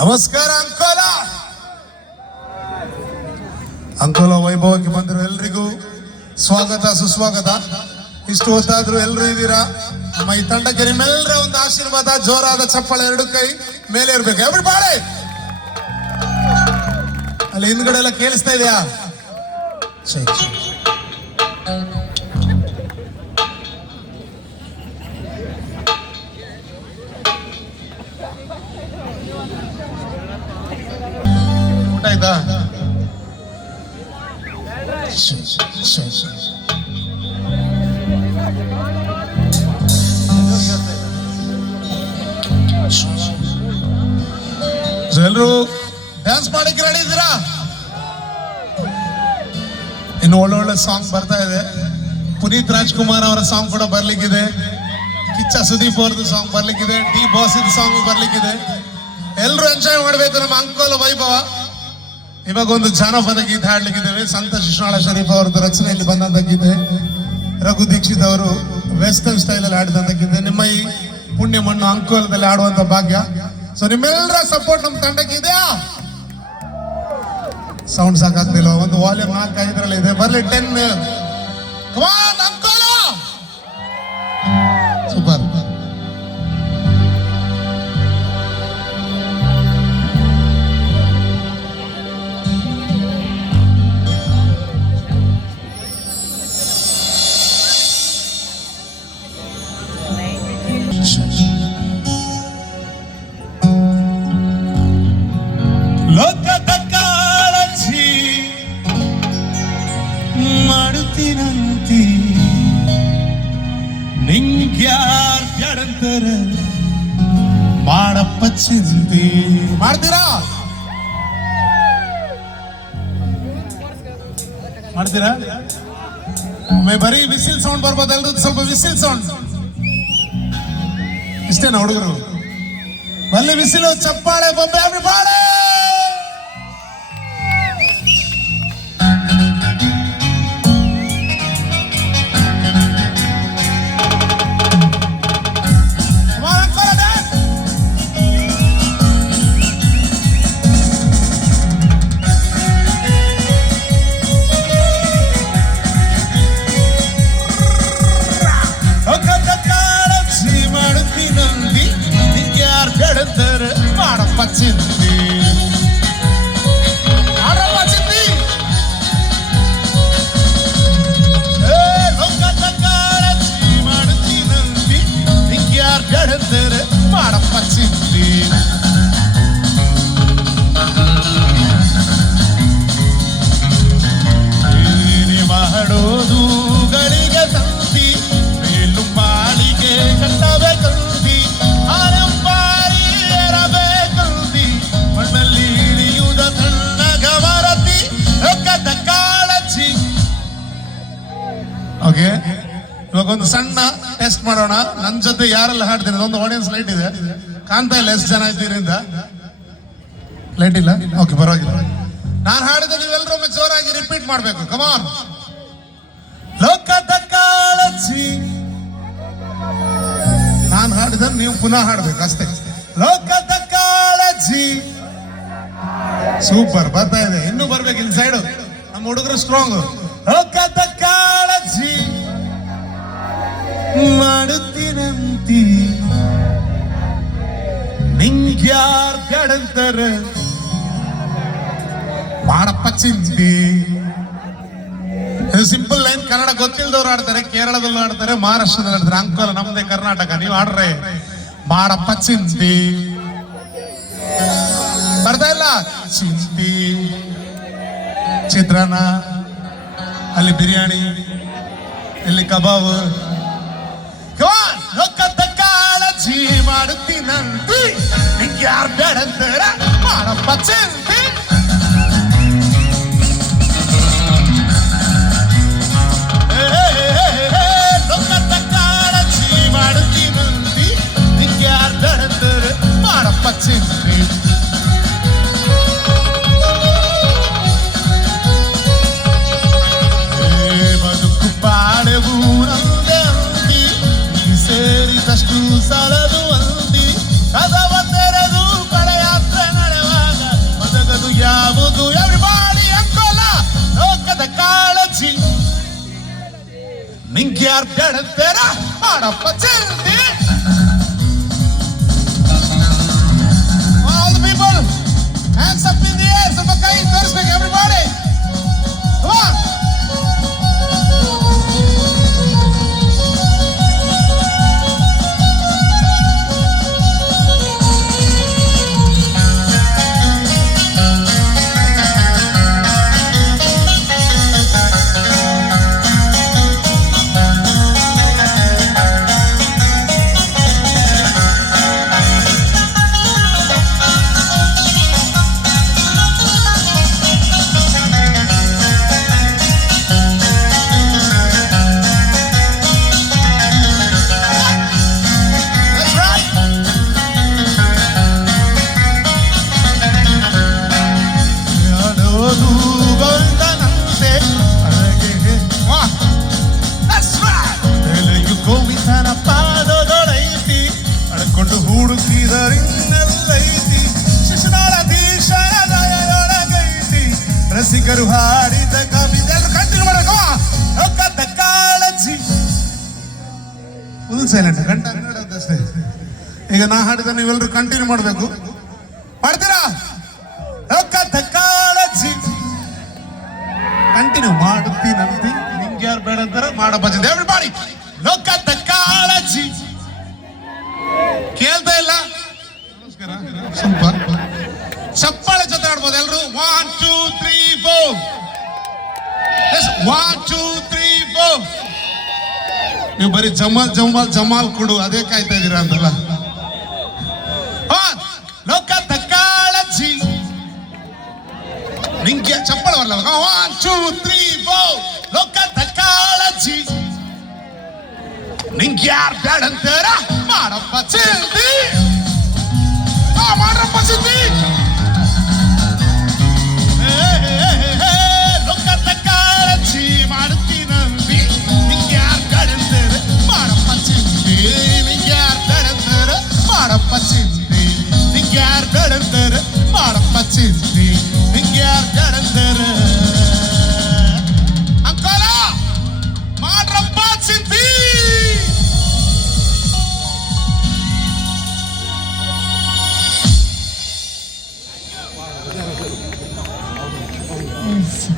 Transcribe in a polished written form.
ನಮಸ್ಕಾರ ಅಂಕೋಲ. ಅಂಕೋಲ ವೈಭವಕ್ಕೆ ಬಂದಿರೋ ಎಲ್ರಿಗೂ ಸ್ವಾಗತ ಸುಸ್ವಾಗತ. ಇಷ್ಟು ಹೊತ್ತಾದ್ರೂ ಎಲ್ಲರೂ ಇದ್ದೀರಾ. ನಮ್ಮ ಈ ತಂಡಕ್ಕೆ ನಿಮ್ಮೆಲ್ಲರ ಒಂದು ಆಶೀರ್ವಾದ, ಜೋರಾದ ಚಪ್ಪಾಳೆ, ಎರಡು ಕೈ ಮೇಲೆ ಇರ್ಬೇಕು. ಎವ್ರಿ ಬಾಳೆ ಅಲ್ಲಿ ಹಿಂದ್ಗಡೆ ಎಲ್ಲ ಕೇಳಿಸ್ತಾ ಇದೆಯಾ? ಊಟ ಆಯ್ತಾ? ಎಲ್ಲರೂ ಡ್ಯಾನ್ಸ್ ಮಾಡಕ್ಕೆ ರೆಡಿ ಇದ್ದೀರಾ? ಇನ್ನು ಒಳ್ಳೊಳ್ಳೆ ಸಾಂಗ್ ಬರ್ತಾ ಇದೆ. ಪುನೀತ್ ರಾಜ್ಕುಮಾರ್ ಅವರ ಸಾಂಗ್ ಕೂಡ ಬರ್ಲಿಕ್ಕಿದೆ. ಕಿಚ್ಚ ಸುದೀಪ್ ಅವ್ರದ್ದು ಸಾಂಗ್ ಬರ್ಲಿಕ್ಕಿದೆ. ಡಿ ಬಾಸ್ ಸಾಂಗ್ ಬರ್ಲಿಕ್ಕಿದೆ. ಎಲ್ಲರೂ ಎಂಜಾಯ್ ಮಾಡಬೇಕು ನಮ್ಮ ಅಂಕೋಲ ವೈಭವ. ಇವಾಗ ಒಂದು ಜಾನಪದ ಗೀತೆ ಹಾಡ್ಲಿಕ್ಕಿದ್ದೇವೆ. ಸಂತ ಶಿಶುನಾಳ ಶರೀಫ್ ಅವರದ್ದು ರಚನೆಯಲ್ಲಿ ಬಂದಂತ ಗೀತೆ. ರಘು ದೀಕ್ಷಿತ್ ಅವರು ವೆಸ್ಟರ್ನ್ ಸ್ಟೈಲ್ ಅಲ್ಲಿ ಆಡಿದಂತ ಗೀತೆ. ನಿಮ್ಮ ಈ ಪುಣ್ಯ ಮಣ್ಣು ಅಂಕೋಲದಲ್ಲಿ ಆಡುವಂತ ಭಾಗ್ಯ. ಸೊ ನಿಮ್ಮೆಲ್ಲರ ಸಪೋರ್ಟ್ ನಮ್ಮ ತಂಡಕ್ಕೆ ಇದೆಯಾ? ಸೌಂಡ್ ಸಾಕಾಗ್ತಿಲ್ಲ. ಒಂದು ವಾಲ್ಯೂಮ್ 4-5 ಇದೆ. ಬರ್ಲಿ 10. ಅಂಕೋಲ ಸೂಪರ್. ಲೋಕದ ಕಾಳಜಿ ಮಾಡುತ್ತೀನಂತಿ ನಿಂಗ್ಯಾರ್ ಬ್ಯಾಡಂತರ ಮಾಡಪ್ಪ ಚಿಂತಿ. ಮಾಡ್ತೀರಾ? ಮಾಡ್ತೀರಾ? ಬರೀ ವಿಸಿಲ್ ಸೌಂಡ್ ಬರ್ಬೋದು. ಎಲ್ರದ್ದು ಸ್ವಲ್ಪ ವಿಸಿಲ್ ಸೌಂಡ್. ಇಷ್ಟೇನಾ ಹುಡುಗರು? ಬಲ್ಲಿ ಬಿಸಿಲು, ಚಪ್ಪಾಳೆ, ಬೊಬ್ಬೆ, ಎವ್ರಿಬಾಡಿ. ಮಾಡಪ್ಪ ಚಿಂತಿ, ಮಾಡಪ್ಪ ಚಿಂತಿ. ಲೋಕದ ಕಾಳಜಿ ಮಾಡುತ್ತೀನಂತಿ ನಿಂಗ್ಯಾರ್ ಬೇಡಂದರೆ ಮಾಡಪ್ಪ ಚಿಂತಿ. ಮಾಡೋದು ಗಳಿಗೆ ತಂದಿ, ಮೇಲು ಮಾಳಿಗೆ ಕಟ್ಟಬೇಕಂದಿ, ಓಕೆ. ಇವಾಗ ಒಂದು ಸಣ್ಣ ಟೆಸ್ಟ್ ಮಾಡೋಣ. ನನ್ನ ಜೊತೆ ಯಾರೆಲ್ಲ ಹಾಡ್ತೀನಿ. ಒಂದು ಆಡಿಯನ್ಸ್ ಲೈಟ್ ಇದೆ, ಕಾಣ್ತಾ ಇಲ್ಲ ಎಷ್ಟು ಜನ ಇದ್ದೀರಿಂದ. ಲೈಟ್ ಇಲ್ಲ? ಓಕೆ, ಪರವಾಗಿಲ್ಲ. ನಾನು ಹಾಡಿದ ನೀವೆಲ್ಲರೂ ಒಮ್ಮೆ ಜೋರಾಗಿ ರಿಪೀಟ್ ಮಾಡ್ಬೇಕು. ಕಮಾನ್. ಲೋಕದ ಕಾಳಜಿ. ನಾನು ಹಾಡಿದ ನೀವು ಪುನಃ ಹಾಡ್ಬೇಕು ಅಷ್ಟೇ. ಲೋಕದ ಕಾಳಜಿ. ಸೂಪರ್, ಬರ್ತಾ ಇದೆ. ಇನ್ನೂ ಬರ್ಬೇಕು ಇನ್ ಸೈಡ್. ನಮ್ಮ ಹುಡುಗರು ಸ್ಟ್ರಾಂಗ್. ಲೋಕದ ಕಾಳಜಿ ಮಾಡುತ್ತೀನಂತಿ ನಿಂಗ್ಯಾರ್ ಬ್ಯಾಡಂತಾರೆ ಮಾಡಪ್ಪ ಚಿಂತಿ. ಇದು ಸಿಂಪಲ್ ಲೈನ್. ಕನ್ನಡ ಗೊತ್ತಿಲ್ಲದವ್ರು ಆಡ್ತಾರೆ, ಕೇರಳದಲ್ಲೂ ಆಡ್ತಾರೆ, ಮಹಾರಾಷ್ಟ್ರದಲ್ಲಿ ಆಡ್ತಾರೆ. ಅಂಕೋಲ ನಮ್ದೇ ಕರ್ನಾಟಕ. ನೀವು ಆಡ್ರೆ ಮಾಡಪ್ಪ ಚಿಂತಿ. ಬರ್ತಾ ಇಲ್ಲ? ಚಿಂತಿ, ಚಿತ್ರಾನ್ನ, ಅಲ್ಲಿ ಬಿರಿಯಾನಿ, ಇಲ್ಲಿ ಕಬಾಬ್. ಲೋಕದ ಕಾಳಜಿ ಮಾಡುತ್ತೀನಂತಿ ನಿಂಗ್ಯಾರ್ ಬೇಡಂತರ ಮಾಡಪ್ಪ ಚಿಂತಿ. ಲೋಕದ ಕಾಳಜಿ ಮಾಡುತ್ತೀನಂತಿ ನಿಂಗ್ಯಾರ್ ಬೇಡಂತರ ಮಾಡಪ್ಪ ಚಿಂತಿ. ಬದುಕು ಬಾಳೆವು ನಂದೆ ಅಂದಿ, ಸೇರಿದಷ್ಟು ಸಾಲದು ಅಂದಿ, ಕದವ ತೆರೆದು ಪಡೆಯಾತ್ರೆ ನಡೆ ನಿಂಗೆ ಯಾರು ಬೇಡಂತಾರ ಮಾಡಪ್ಪ ಚಿಂದಿ. All the people, hands up in the air. ಸ್ವಲ್ಪ ಕೈ ತೋರಿಸ್ಬೇಕು everybody. Come on. ಪಾದದೊಳೈತಿ ಅಡ್ಕೊಂಡು ಹುಡುಕಿದರಿನ್ನಲ್ಲೈತಿ ಶಿಶುನಾಳ ದೀಶಯೊಳಗೈತಿ ರಸಿಕರು ಹಾಡಿದ ಕವಿತೆ ಕಂಟಿನ್ಯೂ ಮಾಡಕ ಲೋಕದ ಕಾಳಜಿ ಫುಲ್ ಸೈಲೆಂಟ್ ಗಂಟ ಅಷ್ಟೇ. ಈಗ ನಾ ಹಾಡಿದ ನೀವೆಲ್ಲರೂ ಕಂಟಿನ್ಯೂ ಮಾಡಬೇಕು. ಮಾಡ್ತೀರಾ? ಲೋಕದ ಕಾಳಜಿ ಕಂಟಿನ್ಯೂ ಮಾಡುತ್ತೀನಂತಿ. ನಿಂಗೆ ಯಾರು ಬೇಡ ಅಂತಾರ ಮಾಡಬಾರ್ದು. ಎವ್ರಿಬಾಡಿ ಲೋಕದ ಕಾಳಜಿ ಕೇಳ್ತಾ ಇಲ್ಲ. ಸ್ವಲ್ಪ ಚಪ್ಪಾಳೆ ಜೊತೆ ಆಡ್ಬೋದು ಎಲ್ರು. 1 2 3 4 1 2 3 4. ನೀವು ಬರೀ ಜಮಾಲ್ ಜಮಾಲ್ ಜಮಾಲ್ ಕೊಡು ಅದೇ ಕಾಯ್ತಾ ಇದೀರಾ ಅಂತಲ್ಲ. ಲೋಕದ ಕಾಳಜಿ ನಿಂಗೆ ಚಪ್ಪಾಳೆ ಬರಲ್ಲ. 1 2 3 4 ಲೋಕದ ಕಾಳಜಿ ನಿಂಗೆ ಯಾರು ಬೇಡ ಅಂತಾರ ಮಾಡಪ್ಪ ಚಿಂದಿ. ಮಾಡ್ರಪ್ಪ ಚಿಂದಿ. ಲೋಕದ ಕಾಳಜಿ ಮಾಡುತ್ತೀನಂದಿ. ನಿಂಗೆ ಯಾರು ಬೇಡ ಅಂತಾರ ಮಾಡಪ್ಪ ಚಿಂದಿ. ನಿಂಗೆ ಯಾರು ಬೇಡ ಅಂತಾರ ಮಾಡಪ್ಪ ಚಿಂದಿ.